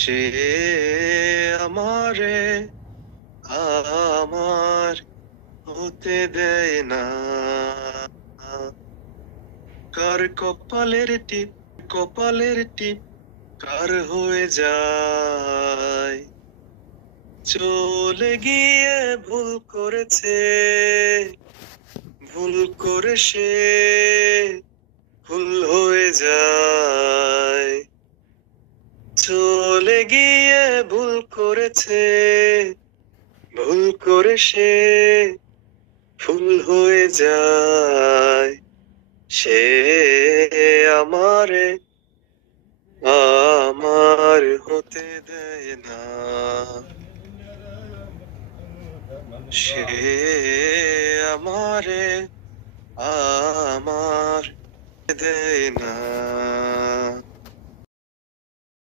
সে আমারে আমার হতে দেয় না। কার কপালের টিপ কার হয়ে যায়, চলে গিয়ে ভুল করেছে, ভুল করে সে ভুল হয়ে যায়। চলে গিয়ে ভুল করেছে, ভুল করে সে ভুল হয়ে যায়। সে আমারে আমার হতে দেয় না। সে